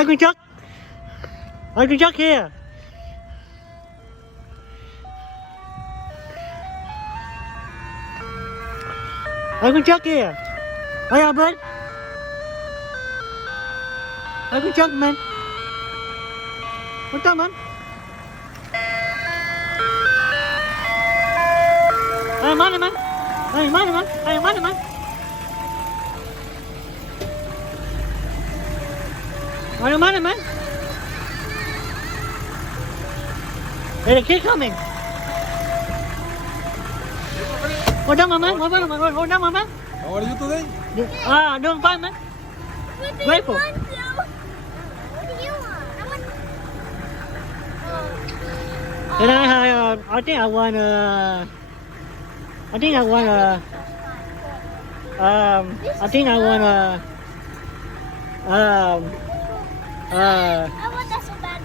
Icecream truck. Icecream truck here. Icecream truck here. Hey, Abel. Icecream truck, man. What's up, man? Hey, money, man. Hey, money, man. Hey, money, man. Money, money, man. Hey, the kid coming. Hold on, man. Hold on, man. Hold on, man. How are you today? Doing fine, man. Grateful. What do you want? And I think I want I think I want I think I want I want that so bad.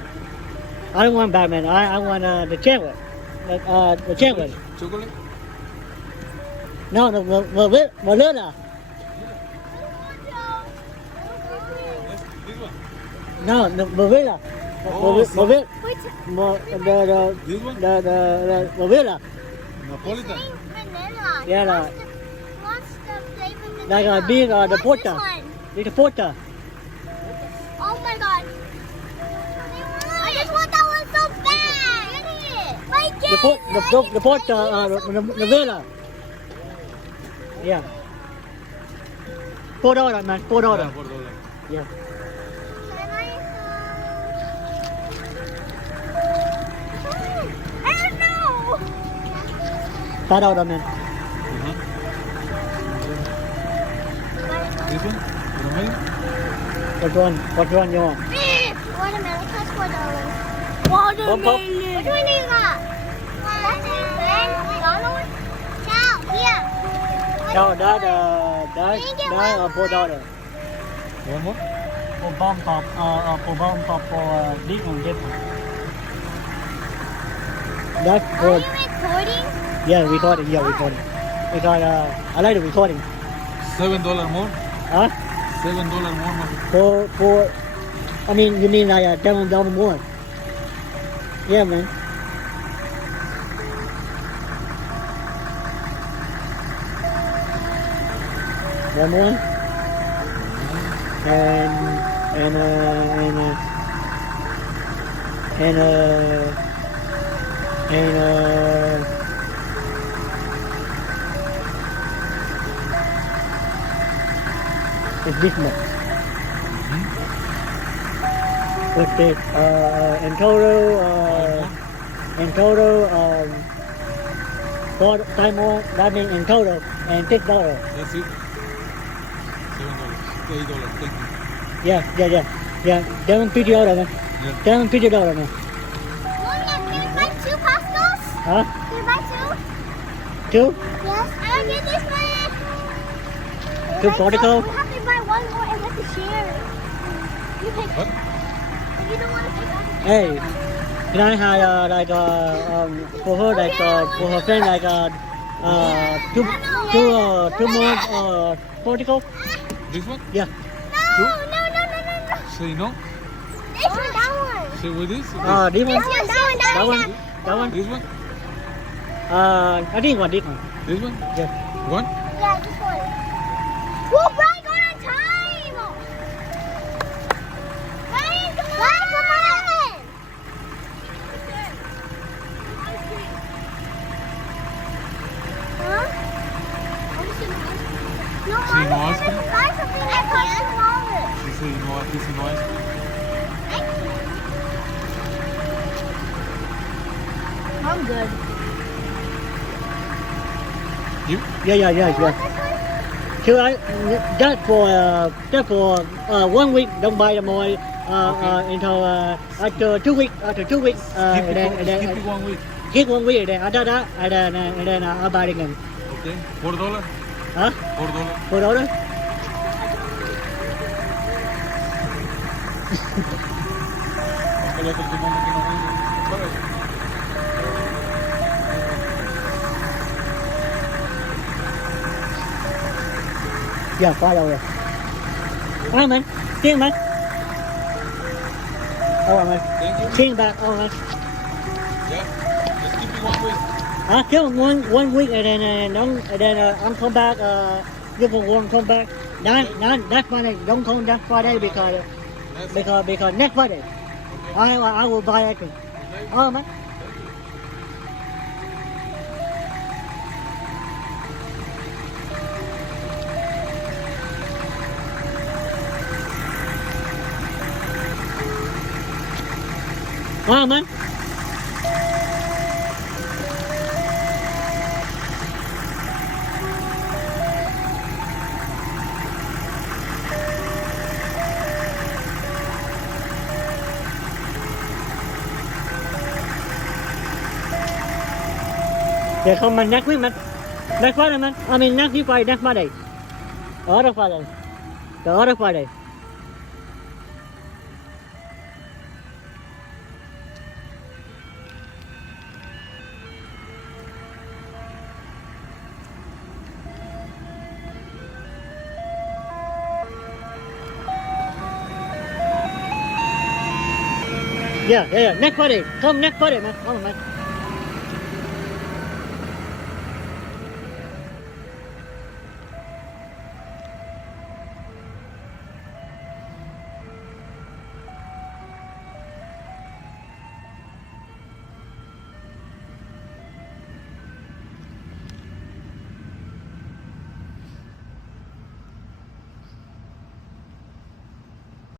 I don't want Batman. I want the chocolate. The chocolate. Chocolate? No, the vanilla. Yes, this one. No, the vanilla. Oh, The so- vanilla. This one? The vanilla. Napolitan. Vanilla. Yeah, What's the flavor vanilla? like a big the What's porter. this one? It's a porter. Oh my god. I just want that one so bad. Get it. Like it. The porter. The vanilla. Yeah. $4, man. $4. $4. Yeah. Can I I don't know. $5, man. This one? Watermelon? What one you want? Watermelon costs $4. Watermelon. Which one do you got? McDonald's? Now, here. No, that $4. One more? For bomb pop for different. That's Are for you recording? yeah, recording. Because I like the recording. $7 more? Huh? $7 more? For I mean you mean like $7 more? Yeah, man. One more. It's this much. What's it? In total, 5 more. That means in total, and $6. That's it? $7. $8. Thank you. Yeah. $750, man. Yeah. $750, man. Can you buy 2 pastas? Huh? Can you buy 2? 2? Yes. I don't get this one. Two particle? We have to buy one more and we have to share. You pick. What? If you don't want to pick one. Hey, can I have for her for her friend two more particle? This one? Yeah. Two? No. Say no? This one, that one. Say with this? This This one. one, that one. That one. This one? I think this one. This one? Yeah. One? Yeah, this one. Whoa, Brian, go on time. Brian, come on. Huh? No, See, no ice cream? buy something that costs $2. She say no, this is no ice cream. I'm good. You? Yeah. So that for 1 week. Don't buy them all until after 2 weeks. Skip it 1 week. Keep 1 week. Then after that, and then I'll buy it again. Okay. $4? Huh? $4? $4? El otro supongo que no viene. ¿Cuál es? Yeah, $5. Alright, man. See you, man. Alright, man. Thank you. Change back. Alright, man. Yeah. Let's keep it 1 week. I kill one week and then I'm come back. Give a one come back. Not next Friday. Don't come next Friday because next Friday I will buy ice cream. Alright, man. Alright, man. They come man next week, man. Next Friday, man. I mean next week Friday, next Friday. The other Friday. The other Friday. Yeah. Next Friday. Come next Friday, man. Come on, man.